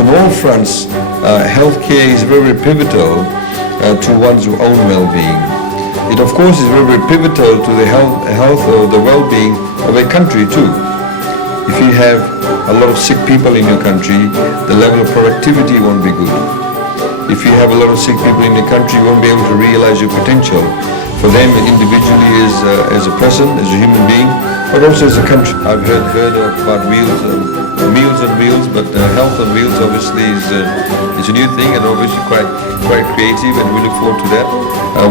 On all fronts, healthcare is very pivotal to one's own well-being. It of course is very pivotal to the health or the well-being of a country too. If you have a lot of sick people in your country, the level of productivity won't be good. If you have a lot of sick people in your country, you won't be able to realize your potential for them individually as a person, as a human being, but also as a country. I've heard about Meals on Wheels, but Health on Wheels obviously is a new thing and obviously quite creative, and we look forward to that.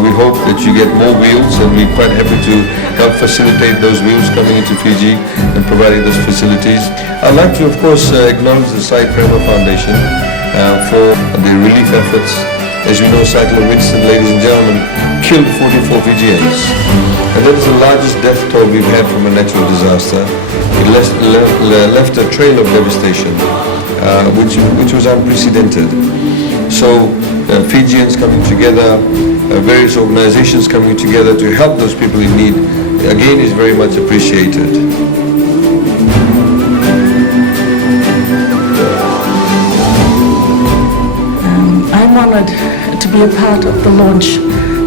We hope that you get more wheels, and we're quite happy to help facilitate those wheels coming into Fiji and providing those facilities. I'd like to of course acknowledge the Sai Prema Foundation for the relief efforts. As we know, Cyclone Winston, ladies and gentlemen, killed 44 Fijians. And that is the largest death toll we've had from a natural disaster. It left a trail of devastation, which was unprecedented. So Fijians coming together, various organizations coming together to help those people in need, again, is very much appreciated. I'm honored to be a part of the launch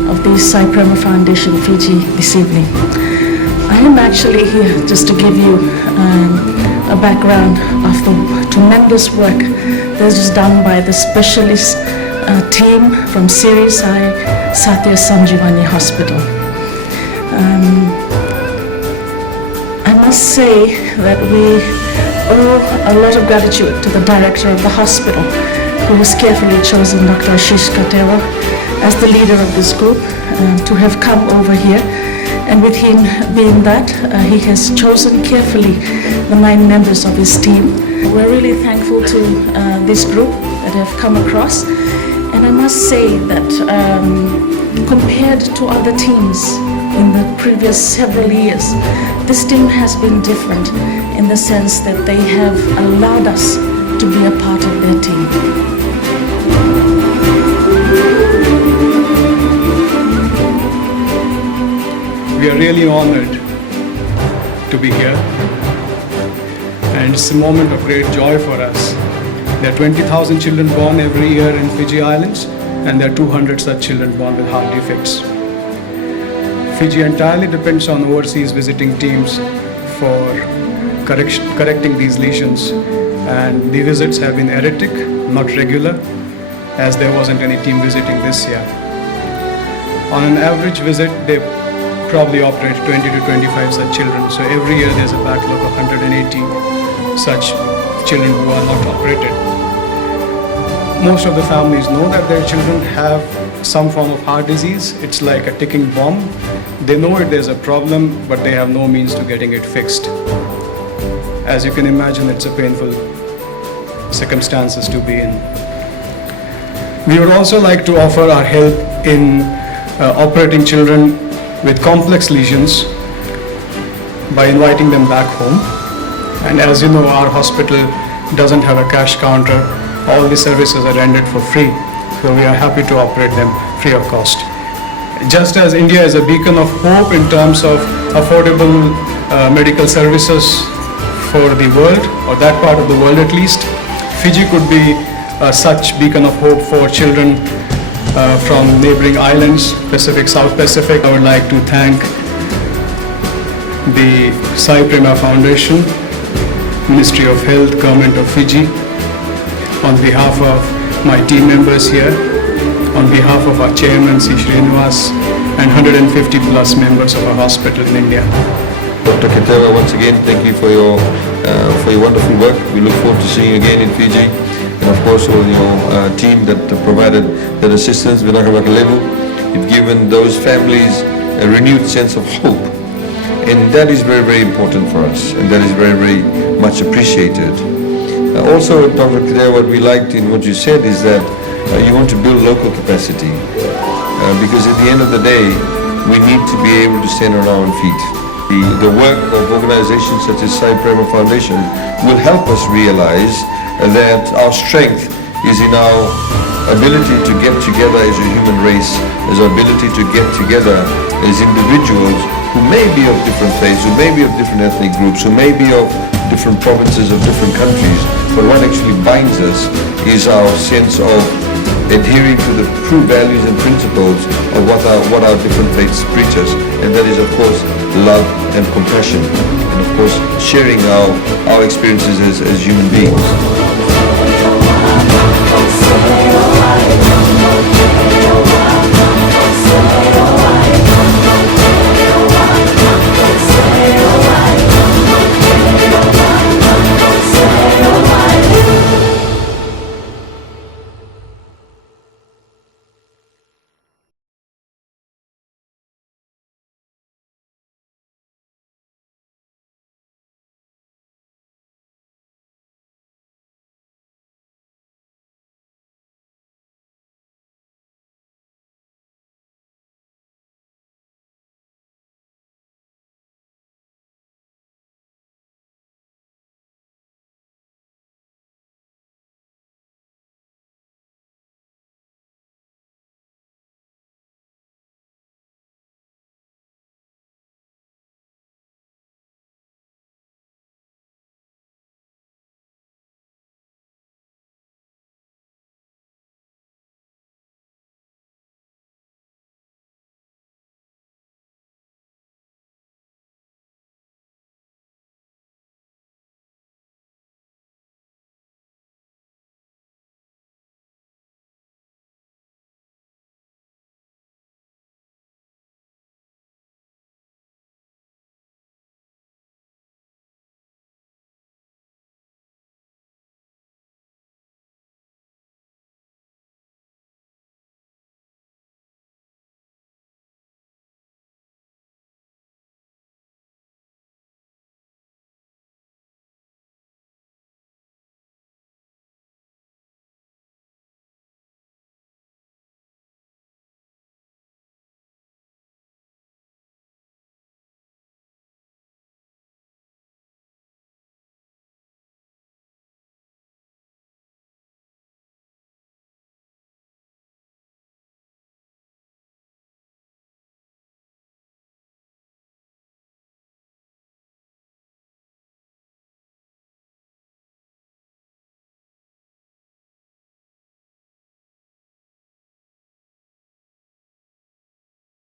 of the Sai Prema Foundation Fiji this evening. I am actually here just to give you a background of the tremendous work that is done by the specialist team from Siri Sai Satya Sanjeevani Hospital. I must say that we owe a lot of gratitude to the director of the hospital, who has carefully chosen Dr. Ashish Katewar as the leader of this group to have come over here. And with him being that, he has chosen carefully the 9 members of his team. We're really thankful to this group that have come across. And I must say that compared to other teams in the previous several years, this team has been different in the sense that they have allowed us to be a part of their team. We are really honored to be here, and it's a moment of great joy for us. There are 20,000 children born every year in Fiji Islands, and there are 200 such children born with heart defects. Fiji entirely depends on overseas visiting teams for correcting these lesions, and the visits have been erratic, not regular, as there wasn't any team visiting this year. On an average visit, they probably operate 20 to 25 such children, so every year there's a backlog of 180 such children who are not operated. Most of the families know that their children have some form of heart disease. It's like a ticking bomb. They know it, there's a problem, but they have no means to getting it fixed. As you can imagine, it's a painful circumstances to be in. We would also like to offer our help in operating children with complex lesions by inviting them back home. And as you know, our hospital doesn't have a cash counter. All the services are rendered for free, so we are happy to operate them free of cost. Just as India is a beacon of hope in terms of affordable medical services for the world, or that part of the world at least, Fiji could be such beacon of hope for children from neighboring islands, Pacific, South Pacific. I would like to thank the Sai Prema Foundation, Ministry of Health, Government of Fiji, on behalf of my team members here, on behalf of our chairman, C. Srinivas, and 150 plus members of our hospital in India. Dr. Katewar, once again, thank you for your wonderful work. We look forward to seeing you again in Fiji. And of course, all your team that provided that assistance, Vinaka Makalevu, you've given those families a renewed sense of hope. And that is very, very important for us, and that is very, very much appreciated. Also, Dr. Katewar, what we liked in what you said is that you want to build local capacity, because at the end of the day, we need to be able to stand on our own feet. The work of organizations such as Sai Prema Foundation will help us realize that our strength is in our ability to get together as a human race, is our ability to get together as individuals who may be of different faiths, who may be of different ethnic groups, who may be of different provinces of different countries, but what actually binds us is our sense of adhering to the true values and principles of what our different faiths preach us, and that is, of course, love and compassion, and of course, sharing our experiences as human beings.